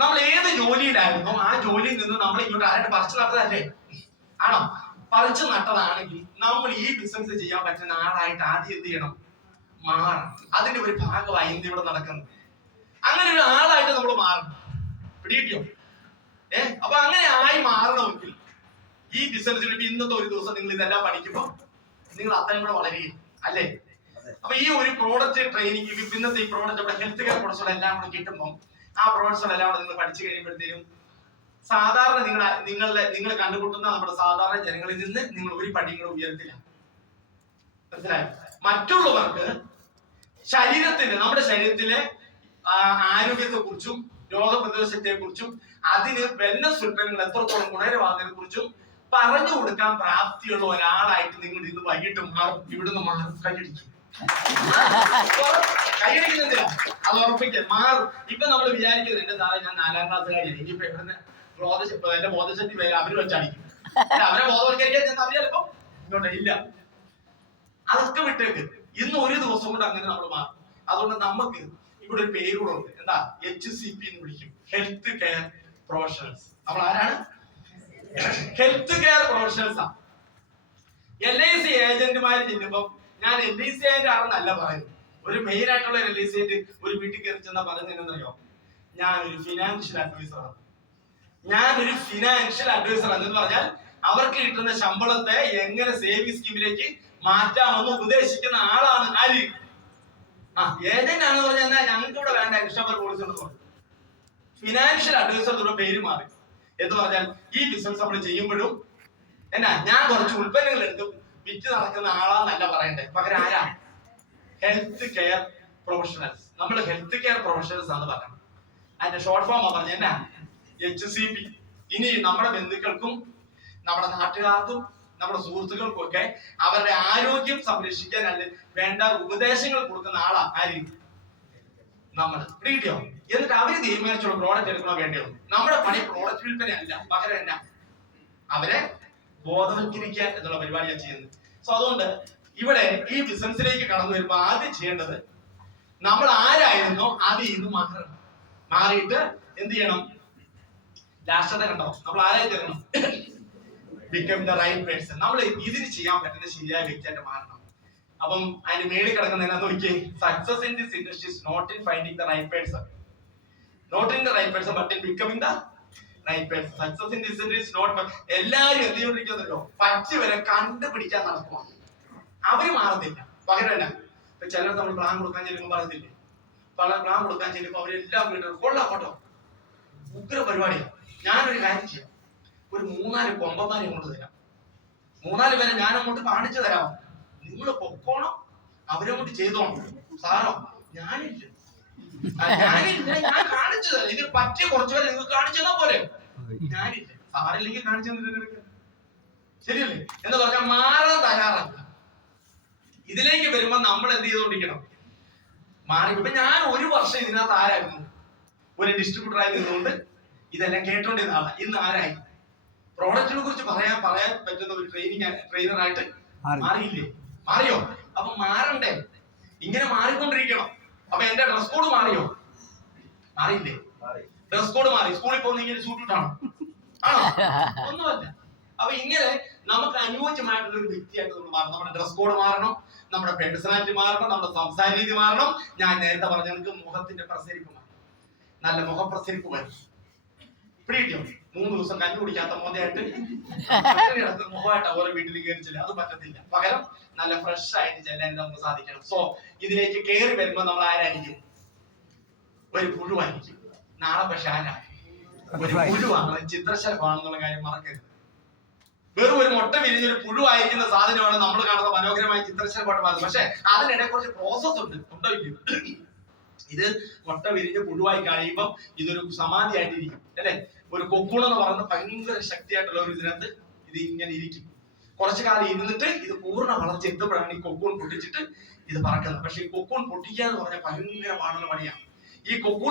നമ്മൾ ഏത് ജോലിയിലായിരുന്നോ ആ ജോലിയിൽ നിന്ന് നമ്മൾ ഇങ്ങോട്ട് ആരായിട്ട് പറിച്ചു നട്ടതല്ലേ? ആണോ? പറിച്ചു നട്ടതാണെങ്കിൽ നമ്മൾ ഈ ബിസിനസ് ചെയ്യാൻ പറ്റുന്ന ആളായിട്ട് ആദ്യം എന്ത് ചെയ്യണം? മാറണം. അതിന്റെ ഒരു ഭാഗമായി എന്ത് ഇവിടെ നടക്കുന്നത്. അങ്ങനെ ഒരു ആളായിട്ട് നമ്മൾ മാറണം. പിടികിട്ടിയോ? അപ്പൊ അങ്ങനെ ആയി മാറണമെങ്കിൽ ഈ ബിസിനസ്സിൽ ഇന്നത്തെ ഒരു ദിവസം നിങ്ങൾ ഇതെല്ലാം പഠിക്കുമ്പോൾ നിങ്ങൾ അത്രയും കൂടെ വളരുകയും അല്ലേ? അപ്പൊ ഈ ഒരു പ്രോഡക്റ്റ് ട്രെയിനിങ്, ഇന്നത്തെ ഈ പ്രോഡക്റ്റ് നമ്മുടെ ഹെൽത്ത് കെയർ പ്രോഡക്റ്റുകൾ എല്ലാം കൂടെ കിട്ടുമ്പോൾ ആ പ്രോഡക്റ്റുകൾ എല്ലാം കൂടെ നിങ്ങൾ പഠിച്ചു കഴിയുമ്പോഴത്തേനും സാധാരണ നിങ്ങൾ കണ്ടുമുട്ടുന്ന നമ്മുടെ സാധാരണ ജനങ്ങളിൽ നിന്ന് നിങ്ങൾ ഒരു പടിയും കൂടെ ഉയരത്തില്ല. മനസ്സിലായോ? മറ്റുള്ളവർക്ക് നമ്മുടെ ശരീരത്തിലെ ആരോഗ്യത്തെ കുറിച്ചും രോഗപ്രതിരോധ ശക്തിയെ കുറിച്ചും അതിന് വെൽനസ് ഉൽപ്പന്നങ്ങൾ എത്രത്തോളം ഗുണകരമാകുന്നതിനെ കുറിച്ചും പറഞ്ഞു കൊടുക്കാൻ പ്രാപ്തിയുള്ള ഒരാളായിട്ട് നിങ്ങൾ ഇന്ന് വൈകിട്ട് മാറും. ഇവിടുന്ന് മാറും. കൈയടിക്കുന്നില്ല, അത് ഉറപ്പിക്കാൻ മാറും. ഇപ്പൊ നമ്മൾ വിചാരിക്കുന്നത് എന്റെ താഴെ ഞാൻ 4ാം ക്ലാസ്സുകാരി, ഇനിയിപ്പോ ഇവിടുന്ന് എന്റെ ബോധശക്തി പേര് അവര് വെച്ചടിക്കും. അവരെ ബോധവൽക്കരിക്കാൻ അറിയാലോ. ഇങ്ങോട്ട് ഇല്ല, അതൊക്കെ വിട്ടേക്ക്. ഇന്ന് ഒരു ദിവസം കൊണ്ട് അങ്ങനെ നമ്മൾ മാറും. അതുകൊണ്ട് നമുക്ക് ഇവിടെ ഒരു പേരുകളുണ്ട്. എന്താ? HCP എന്ന് വിളിക്കും, ഹെൽത്ത് കെയർ പ്രൊഫഷണൽസ്. നമ്മൾ ആരാണ്? ഹെൽത്ത് കെയർ പ്രൊഫഷണൽസ് ആണ്. LIC ഏജന്റുമാര് ചെല്ലുമ്പോൾ ഞാൻ LIC ഏജന്റ് ആണെന്നല്ല പറയുന്നത്. ഒരു മെയിൻ ആയിട്ടുള്ള LIC ഏജന്റ് ഒരു വീട്ടിൽ കയറി ചെന്നാ പറയുന്നത് എന്താണെന്നറിയോ? ഞാനൊരു ഫിനാൻഷ്യൽ അഡ്വൈസറാണ്. ഞാനൊരു ഫിനാൻഷ്യൽ അഡ്വൈസർ എന്ന് പറഞ്ഞാൽ അവർക്ക് കിട്ടുന്ന ശമ്പളത്തെ എങ്ങനെ സേവിംഗ് സ്കീമിലേക്ക് മാറ്റാമെന്ന് ഉപദേശിക്കുന്ന ആളാണ് ആര്? ഏജന്റ് ആണെന്ന് പറഞ്ഞാൽ ഞങ്ങൾക്ക് ഇവിടെ വേണ്ട ഇഷ്ടംപോലെ പോളിസി എന്ന് പറഞ്ഞു. ഫിനാൻഷ്യൽ അഡ്വൈസർ എന്നുള്ള പേര് മാറി എന്ന് പറഞ്ഞാൽ ഈ ബിസിനസ് നമ്മൾ ചെയ്യുമ്പോഴും ഞാൻ കുറച്ച് ഉൽപ്പന്നങ്ങൾ എടുത്ത് വിറ്റ് നടക്കുന്ന ആളാന്നല്ല പറയണ്ടേ. പകരം ആരാ? Health care professionals. നമ്മൾ ഹെൽത്ത് കെയർ പ്രൊഫഷണൽസ് ആണ് പറയുന്നത്. അതിന്റെ ഷോർട്ട് ഫോം പറഞ്ഞ എന്നാ? HCP. ഇനി നമ്മുടെ ബന്ധുക്കൾക്കും നമ്മുടെ നാട്ടുകാർക്കും നമ്മുടെ സുഹൃത്തുക്കൾക്കും ഒക്കെ അവരുടെ ആരോഗ്യം സംരക്ഷിക്കാൻ വേണ്ട ഉപദേശങ്ങൾ കൊടുക്കുന്ന ആളാ ആര്? നമ്മൾ. പിടികിട്ടിയോ? എന്നിട്ട് അവര് തീരുമാനിച്ചുള്ള പ്രോഡക്റ്റ് എടുക്കണോ വേണ്ടിയോ? നമ്മുടെ പണി പ്രോഡക്റ്റ് വിൽപ്പന അല്ല, പകരം എന്നാ? അവരെ ബോധവൽക്കരിക്കുക എന്നുള്ള പരിപാടിയാണ് ചെയ്യുന്നത്. സോ അതുകൊണ്ട് ഇവിടെ ഈ ബിസിനസ്സിലേക്ക് കടന്നു വരുമ്പോൾ ആദ്യം ചെയ്യേണ്ടത് നമ്മൾ ആരായിരുന്നോ അതിൽ നിന്ന് മാറണം. മാറിയിട്ട് എന്ത് ചെയ്യണം? രാഷ്ട്രത്തെ കണ്ടോ? നമ്മൾ ആരായി തീരണം? Become the right person. നമ്മൾ ഇതിന് ചെയ്യാൻ പറ്റുന്ന ശരിയായ വ്യക്തിയായിട്ട് മാറണം. അപ്പം അതിന് മേളിൽ കിടക്കുന്ന എന്നാ നോക്കിയേ? Success in this industry is not in finding the right person, not in the right person but in becoming the right person. Success in this industry is not. എല്ലാവരും എന്ത് ചെയ്തോണ്ടിരിക്കുന്നല്ലോ? പറ്റി വരെ കണ്ടുപിടിക്കാൻ നടക്കുക. അവര് മാറുന്നില്ല. പകരം എന്നാ? ഇപ്പൊ ചിലർ നമ്മൾ പ്ലാൻ കൊടുക്കാൻ ചെല്ലുമ്പോൾ പറയത്തില്ലേ? പ്ലാൻ കൊടുക്കാൻ ചെല്ലുമ്പോൾ അവരെല്ലാം വീണ്ടും കൊള്ളാം കേട്ടോ, ഉഗ്ര പരിപാടിയാണ്. ഞാനൊരു കാര്യം ചെയ്യാം, ഒരു 3-4 കൊമ്പന്മാരെ അങ്ങോട്ട് തരാം, 3-4 പേരെ ഞാൻ അങ്ങോട്ട് കാണിച്ചു തരാം, നിങ്ങൾ പൊക്കോണം, അവരങ്ങോട്ട് ചെയ്തോണം. സാറോ? ഞാനില്ല, ഞാൻ കാണിച്ചു തരാം. ഇത് പറ്റിയ കുറച്ചു പേരെ നിങ്ങൾക്ക് കാണിച്ചു തന്നാ പോലെ. ഞാനില്ല. സാറില്ലെങ്കിൽ കാണിച്ചു തന്നിട്ട് ശരിയല്ലേ എന്ന് പറഞ്ഞാൽ മാറാൻ തയ്യാറല്ല. ഇതിലേക്ക് വരുമ്പോ നമ്മൾ എന്ത് ചെയ്തോണ്ടിരിക്കണം? മാറി. ഇപ്പൊ ഞാൻ 1 വർഷം ഇതിനകത്ത് ആരായിരുന്നു? ഒരു ഡിസ്ട്രിബ്യൂട്ടറായി നിന്നുകൊണ്ട് ഇതെല്ലാം കേട്ടോണ്ടിരുന്ന ആളാ. ഇന്ന് ആരായി? പ്രോഡക്റ്റിനെ കുറിച്ച് പറയാൻ പറ്റുന്ന ഒരു ട്രെയിനറായിട്ട് മാറിയില്ലേ? മാറിയോ? അപ്പൊ മാറണ്ടേ? ഇങ്ങനെ മാറിക്കൊണ്ടിരിക്കണം. അപ്പൊ എന്റെ ഡ്രസ് കോഡ് മാറിയോ? മാറിയില്ലേ? ഡ്രസ് കോഡ് മാറി. സ്കൂളിൽ പോകുന്ന ഇങ്ങനെ സൂട്ട് ഇട്ടാണോ? ആണോ? ഒന്നുമല്ല. അപ്പൊ ഇങ്ങനെ നമുക്ക് അനുയോജ്യമായിട്ടുള്ള ഒരു വ്യക്തിയായിട്ട് നമ്മൾ മാറണം. നമ്മുടെ ഡ്രസ് കോഡ് മാറണം, നമ്മുടെ പേഴ്സണാലിറ്റി മാറണം, നമ്മുടെ സംസാര രീതി മാറണം. ഞാൻ നേരത്തെ പറഞ്ഞ മുഖത്തിന്റെ പ്രസരിപ്പ് മാറണം. നല്ല മുഖപ്രസരിപ്പ് വരും. പിടികിട്ടിയോ? 3 ദിവസം കഞ്ഞി കുടിക്കാത്ത മോദയായിട്ട് മുഖമായിട്ട് ഓരോ വീട്ടിൽ കയറിച്ചില്ല, അത് പറ്റത്തില്ല. പകരം നല്ല ഫ്രഷ് ആയിട്ട് ചെല്ലാൻ നമുക്ക് സാധിക്കണം. സോ ഇതിലേക്ക് കയറി വരുമ്പോ നമ്മൾ ആരായിരിക്കും? ഒരു പുഴുവായിരിക്കും. നാളെ പക്ഷെ ആരാണ്? ഒരു പുഴുവാണ്, ചിത്രശലഭമാണെന്നുള്ള കാര്യം മറക്കരുത്. വെറും ഒരു മുട്ട വിരിഞ്ഞൊരു പുഴുവായിരിക്കുന്ന സാധനമാണ് നമ്മൾ കാണുന്ന മനോഹരമായ ചിത്രശലഭമായിട്ട് മാറുന്നത്. പക്ഷെ അതിനിടെ കുറച്ച് പ്രോസസ് ഉണ്ട്. ഉണ്ടോ ഇല്ലയോ? ഇത് മുട്ട വിരിഞ്ഞ് പുഴുവായി കഴിയുമ്പോൾ ഇതൊരു സമാധിയായിട്ടിരിക്കും അല്ലെ? ഒരു കൊക്കൂൺ എന്ന് പറയുന്ന ഭയങ്കര ശക്തിയായിട്ടുള്ള ഒരു ഇതിനകത്ത് ഇത് ഇങ്ങനെ ഇരിക്കും. കുറച്ചു കാലം ഇരുന്നിട്ട് ഇത് പൂർണ്ണ വളർച്ച എത്തുമ്പോഴാണ് ഈ കൊക്കൂൺ പൊട്ടിച്ചിട്ട് ഇത് പറക്കുന്നത്. പക്ഷെ ഈ കൊക്കൂൺ പൊട്ടിക്കുക എന്ന് പറഞ്ഞാൽ ഭയങ്കര പാടുള്ള പണിയാണ്. ഈ കൊക്കൂൺ